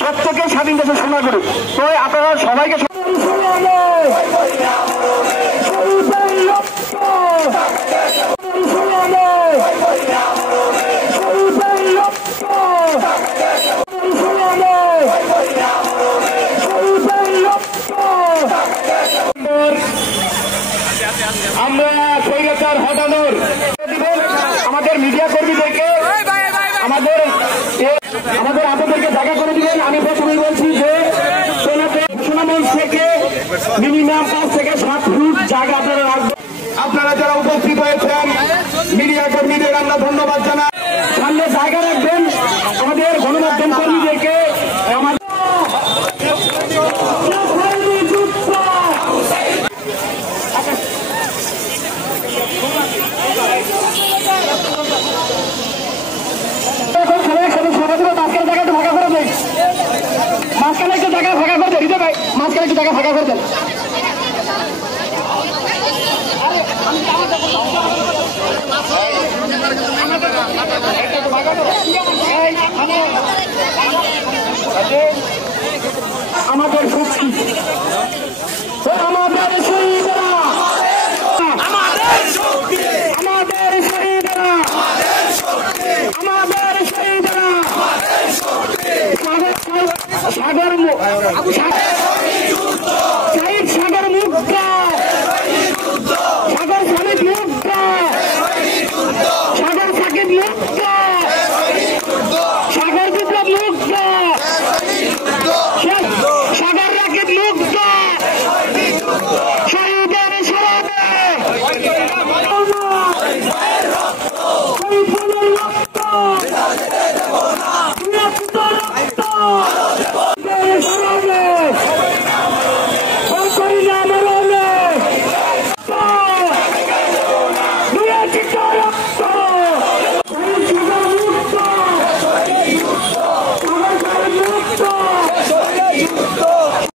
প্রত্যেকে স্বাধীন দেশে শোনা করুক। তো আপনারা সবাইকে আমরা স্বৈরাচার হটানোর আমাদের মিডিয়া কর্মীদেরকে আমাদের আপনাদেরকে দেখা করে দিবেন। আমি প্রথমেই বলছি যে সোনামঞ্চ থেকে মিনিমাম 5 থেকে 7 ফুট জায়গা আপনারা রাখবেন। আপনারা যারা উপস্থিত হয়েছেন মিডিয়া কর্মীদের আমরা ধন্যবাদ জানাই। সামনে জায়গা রাখবেন আমাদের গণমাধ্যম কর্মীদেরকে। মাঝখানে একটা জায়গা ফাঁকা করে দেন, ভাই মাঝখানে একটা জায়গা ফাঁকা করে দেন। আমাদের